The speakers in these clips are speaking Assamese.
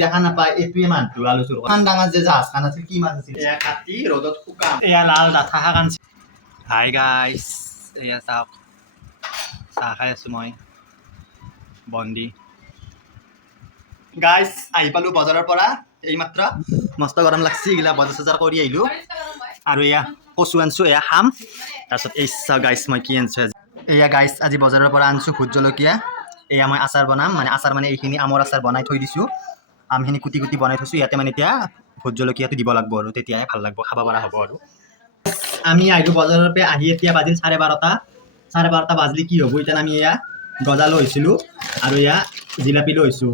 দেখা নাপায় এইটোৱে মানটো আলু চুৰ কৰা ডাঙৰ যে জাহাজ খান আছিল কি মাছ আছিল এয়া কাটি ৰ'দত শুকাম এয়া লাল ডাঠা শাক আনছি হাই গাইছ এয়া চাওক চাহ খাই আছোঁ মই বন্দি গাইছ আহি পালোঁ বজাৰৰ পৰা এইমাত্ৰ মস্ত গৰম লাগছি এইগিলা বজাৰ চজাৰ কৰি আহিলোঁ আৰু এয়া কচু আনছোঁ এয়া খাম তাৰপিছত এই চাহ গাইছ মই কি আনছোঁ আজি এয়া গাইছ আজি বজাৰৰ পৰা আনছোঁ ভোট জলকীয়া এয়া মই আচাৰ বনাম মানে আচাৰ মানে এইখিনি আমৰ আচাৰ বনাই থৈ দিছোঁ আমখিনি কুটি কুটি বনাই থৈছোঁ ইয়াতে মানে এতিয়া ভোট জলকীয়াটো দিব লাগিব আৰু তেতিয়াহে ভাল লাগিব খাব পৰা হ'ব আৰু আমি আহিলোঁ বজাৰৰ পৰা আহি এতিয়া বাজিল 12:30 বাজলি কি হ'ব এতিয়া আমি এয়া গজা লৈছিলোঁ আৰু এয়া জিলাপি লৈছোঁ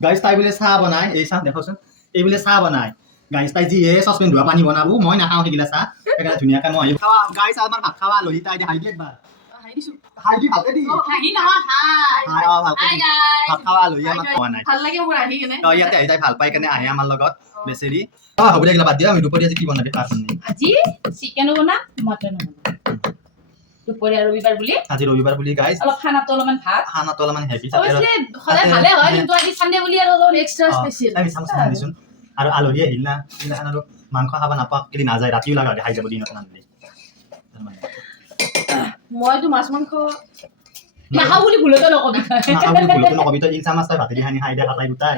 গাইছ তাই বোলে চাহ বনাই এই চাহ দেখোচোন এই বোলে চাহ বনাই গাইছ তাই যিহে চচপেন ধোৱা পানী বনাব মই নাখাওঁ সেইগিলা চাহ সেইকাৰণে ধুনীয়াকৈ মই খাৱা গাইছ আমাৰ ভাত খাৱা লহি তাই হাই দিয়ে একবাৰ হাই দি ভালকে দি ভাত খাৱা লহি আমাক খোৱা নাই ইয়াতে আহি তাই ভাল পাই কেনে আহে আমাৰ লগত বেচেৰি হ'ব দিয়া বাদ দিয়া আমি দুপৰীয়া আজি কি বনাবি তাৰ কাৰণে আজি চিকেন বনাম মটন বনাম দুপৰীয়া ৰবিবাৰ বুলি আজি ৰবিবাৰ বুলি গাইছ অলপ খানাটো অলপমান হেভি অবভিয়াসলি সদায় ভালে হয় কিন্তু আজি সানডে বুলি আৰু অলপ এক্সট্ৰা স্পেশাল আমি চাম দিছোন আৰু আলহী আহিল না আৰু মাংস খাব নাপাক কেলি নাযায় ৰাতিও লাগা খাই যাব দিনত নানলি মইতো মাছ মাংস নাখাওঁ বুলি ভুলতো নকবি তই ইলচা মাছ তই ভাতেদি সানি খাই দে কাটাই গোটাই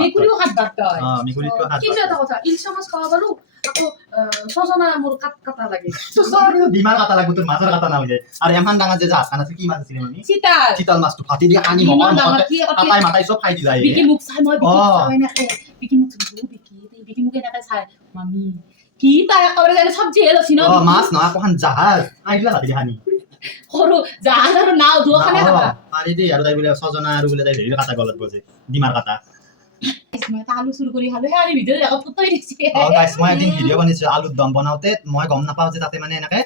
মেকুৰীও হাত ভাত তই মেকুৰীটো হাত কিন্তু এটা কথা ইলচা মাছ খাব পাৰো আকৌ সজনা মোৰ কাটা লাগে ডিমাৰ কাটা লাগব তোৰ মাছৰ কাটা না হৈ যায় আৰু এমান ডাঙৰ যে জাহাজ খান আছে কি মাছ আছিল মানে চিতাল মাছটো ফাটি দি আনি মকৰ কাটাই মাটাই চব খাই দিলা বিকি মুখ চাই মই বিকি মুখ বিকি মুখ এনেকে চাই মামি কি তাই একেবাৰে জানে চব্জি হেলছি ন মাছ নহয় কোন জাহাজ আইলা ভাতি হানি সৰু জাহাজ আৰু নাও দুখানে খাবা পাৰি দেই আৰু তাই বোলে সজনা আৰু বোলে তাই হেৰি কাটা গলত বজে ডিমাৰ কাটা মই আলু চুৰ কৰি খালো সেই ভিডিঅ ৰেকৰ্ড ফটোই দিছে গাইস মই এদিন ভিডিঅ বনাইছো আলুৰ দম বনাওতে মই গম নাপাও যে তাতে মানে এনেকে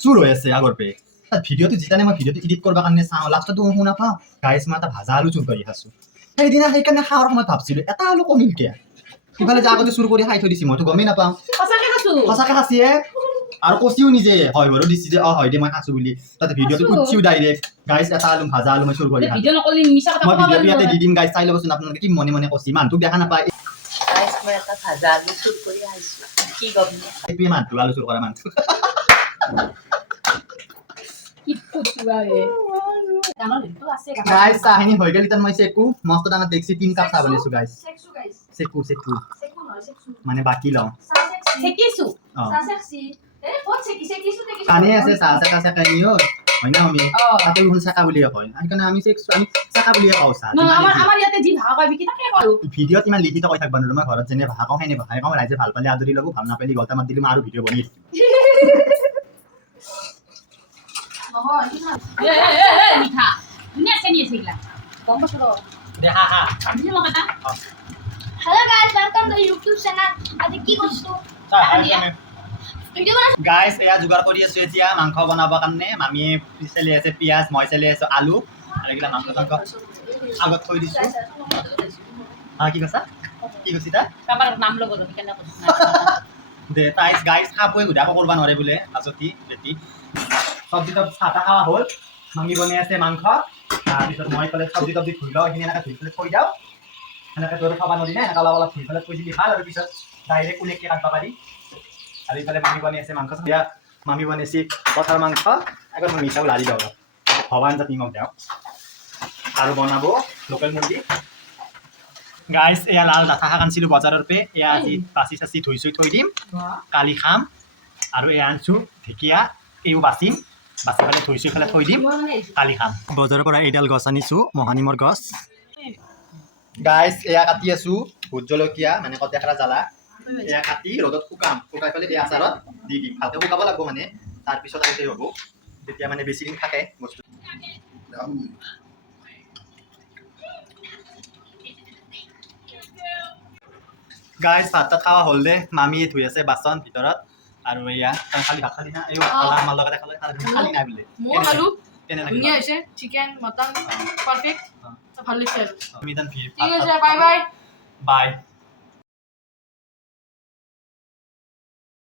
চুৰ হৈ আছে আগৰ পে ভিডিঅটো জিতানে মই ভিডিঅটো এডিট কৰিব কাৰণে চাও লাষ্টত শুনা পাও গাইস মই এটা ভাজা আলু চুৰ কৰি খাইছো সেইদিনা সেইকাৰণে খাওয়াৰ সময়ত ভাবছিলো এটা আলু কমিল কিয়া কিফালে যে আগতে চুৰ কৰি খাই থৈ দিছি মইতো গমেই নাপাও সঁচাকে খাইছে আৰু কচিও নিজে হয় বাৰু দিছি যে হয় দে মই খাইছো বুলি তাতে ভিডিঅটো উঠিও ডাইৰেক্ট গাইস এটা আলু ভাজা আলু মই চুৰ কৰি খাইছো ভিডিঅ নকলি মিছা কথা মই ভিডিঅটো ইয়াতে দি দিম গাইস চাই ল'বচোন আপোনালোকে কি মনে মনে কচি মানুহটোক দেখা নাপায় গাইস মই এটা ভাজা আলু চুৰ কৰি খাইছো কি গম এইটোৱে মানুহটো আলু চুৰ কৰা মানুহটো কি ফুটুৱা ৰে ডাঙৰ ভিডিঅ আছে গাইস চাহনি হৈ গেল ইতান মই চেকু মস্ত ডাঙৰ দেখছি 3 কাপ চাহ বনাইছো গাইস চেকু মানে বাকি লও চেকিছো পানী আছে চাহ চেকা কানিও হয় না আমি তাতে ভুল চেকা বুলি কয় সেইকাৰণে আমি চেকা বুলি কওঁ চাহ আমাৰ ইয়াতে যি ভাষা কয় বিকি তাকে কৰো ভিডিঅত ইমান লিখিত কৈ থাকবা নোৱাৰো মই ঘৰত যেনে ভাষা কওঁ হেনে ভাষাই কওঁ ৰাইজে ভাল পালে আদৰি ল'ব ভাল নাপালে গলতা মাত দিলে আৰু ভিডিঅ বনাই মিঠা ধুনীয়া চেনি আছে এইগিলা গম পাইছ দে হা Hello guys, welcome to YouTube channel. আজি কি করছো? ভিডিও বানাইছো গাইস এয়া জুগাৰ কৰি আছো এতিয়া মাংস বনাবৰ কাৰণে মামিয়ে পিছলি আছে পিয়াজ মই চলি আছে আলু আৰু এগুলা মাংস আগত থৈ দিছো কি কৈছা কাবাৰ নাম লব কেনে কৈছ দে তাইস গাইস খাবই গুদা কৰবা নৰে বোলে আসতি বেটি সবজি তো ছাটা খাওয়া হল মামি বনাই আছে মাংস তাৰপিছত মই কলে সবজি ধুই লও এখিনি এনেকা ধুই পেলাই থৈ যাও এনেকা তোৰ খাবা নৰি না এনেকা অলপ ধুই পেলাই থৈ দিলি ভাল আৰু পিছত ডাইৰেক্ট উলেকে কাটবা পাৰি আৰু ইফালে মামি বনাই আছে মাংস দিয়া মামি বনাইছি পঠাৰ মাংস আগত মই মিঠাও লাৰি দাও ভবান জাতি মক দাও আৰু বনাব লোকেল মুৰ্গী গাইস এয়া লাল ডাঠা শাক আনছিলো বজাৰৰ পে এয়া আজি বাচি চাচি ধুই থৈ দিম কালি খাম আৰু এয়া আনছো ঢেকিয়া এইও বাচিম বাচি পেলাই ধুই পেলাই থৈ দিম কালি খাম বজাৰৰ পৰা এইডাল গছ আনিছো মহানিমৰ গছ গাইস এয়া কাটি আছো ভোট জলকীয়া মানে কতে খাৰা জ্বালা এয়া কাটি ৰ'দত শুকাই পেলাই এই আচাৰত দি দিম ভালকৈ শুকাব লাগিব মানে তাৰপিছত আৰু হ'ব তেতিয়া মানে বেছি দিন থাকে বস্তু গাইস ভাত খাওয়া হল দে মামি ধুই আছে বাচন ভিতৰত আৰু এয়া খালি ভাত খালি না এই আমাৰ লগতে খালি নাই বোলে মই খালো ধুনীয়া হৈছে চিকেন মটন পারফেক্ট ভাল লাগিছে আৰু আমি তান ঠিক আছে বাই বাই বাই